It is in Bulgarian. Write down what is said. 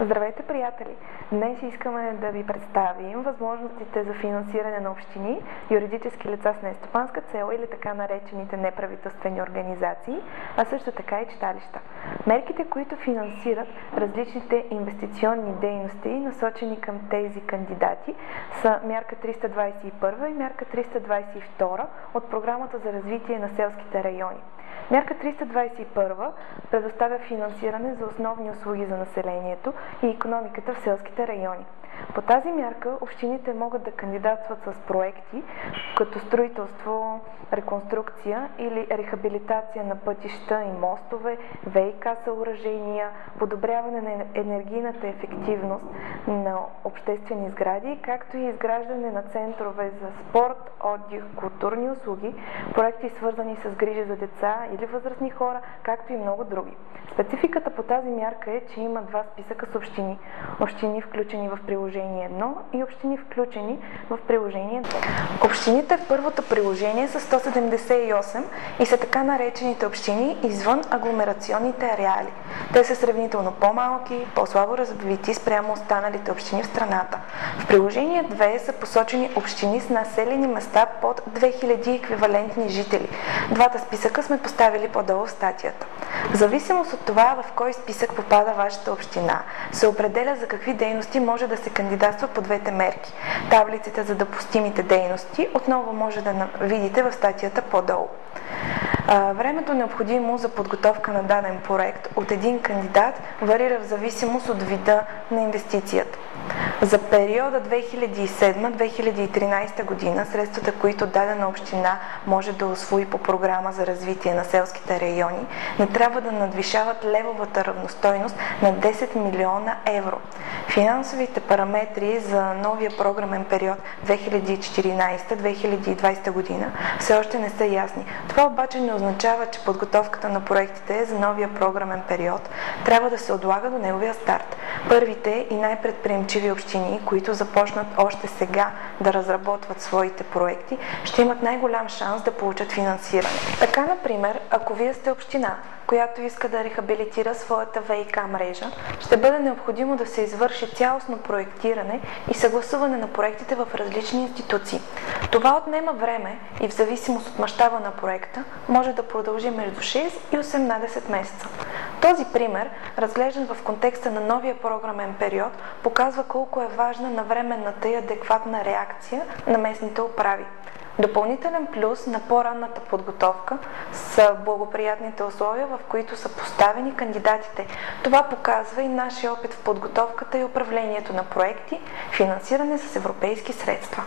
Здравейте, приятели! Днес искаме да ви представим възможностите за финансиране на общини, юридически лица с нестопанска цел или така наречените неправителствени организации, а също така и читалища. Мерките, които финансират различните инвестиционни дейности, насочени към тези кандидати, са мярка 321 и мярка 322 от Програмата за развитие на селските райони. Мярка 321 предоставя финансиране за основни услуги за населението и икономиката в селските райони. По тази мярка общините могат да кандидатстват с проекти, като строителство, реконструкция или рехабилитация на пътища и мостове, ВиК съоръжения, подобряване на енергийната ефективност на обществени сгради, както и изграждане на центрове за спорт, отдих, културни услуги, проекти свързани с грижа за деца или възрастни хора, както и много други. Спецификата по тази мярка е, че има два списъка с общини. Общини включени в приложение 1 и общини включени в приложение 2. Общините в първото приложение са 178 и са така наречените общини извън агломерационните ареали. Те са сравнително по-малки, по-слабо развити спрямо останалите общини в страната. В приложение 2 са посочени общини с населени места под 2000 еквивалентни жители. Двата списъка сме поставили по-долу в статията. В зависимост от това в кой списък попада вашата община, се определя за какви дейности може да се кандидатства по двете мерки. Таблиците за допустимите дейности отново може да видите в статията по-долу. Времето необходимо за подготовка на даден проект от един кандидат варира в зависимост от вида на инвестицията. За периода 2007-2013 година средствата, които дадена община може да усвои по програма за развитие на селските райони, не трябва да надвишават левовата равностойност на 10 милиона евро. Финансовите параметри за новия програмен период 2014-2020 година все още не са ясни. Това обаче не означава, че подготовката на проектите за новия програмен период трябва да се отлага до неговия старт. Първите и най-предприемчиви общини, които започнат още сега да разработват своите проекти, ще имат най-голям шанс да получат финансиране. Така, например, ако вие сте община, която иска да рехабилитира своята ВиК мрежа, ще бъде необходимо да се извърши цялостно проектиране и съгласуване на проектите в различни институции. Това отнема време и в зависимост от мащаба на проекта може да продължи между 6 и 18 месеца. Този пример, разглеждан в контекста на новия програмен период, показва колко е важна навременната и адекватна реакция на местните управи. Допълнителен плюс на по-ранната подготовка са благоприятните условия, в които са поставени кандидатите. Това показва и нашия опит в подготовката и управлението на проекти, финансиране с европейски средства.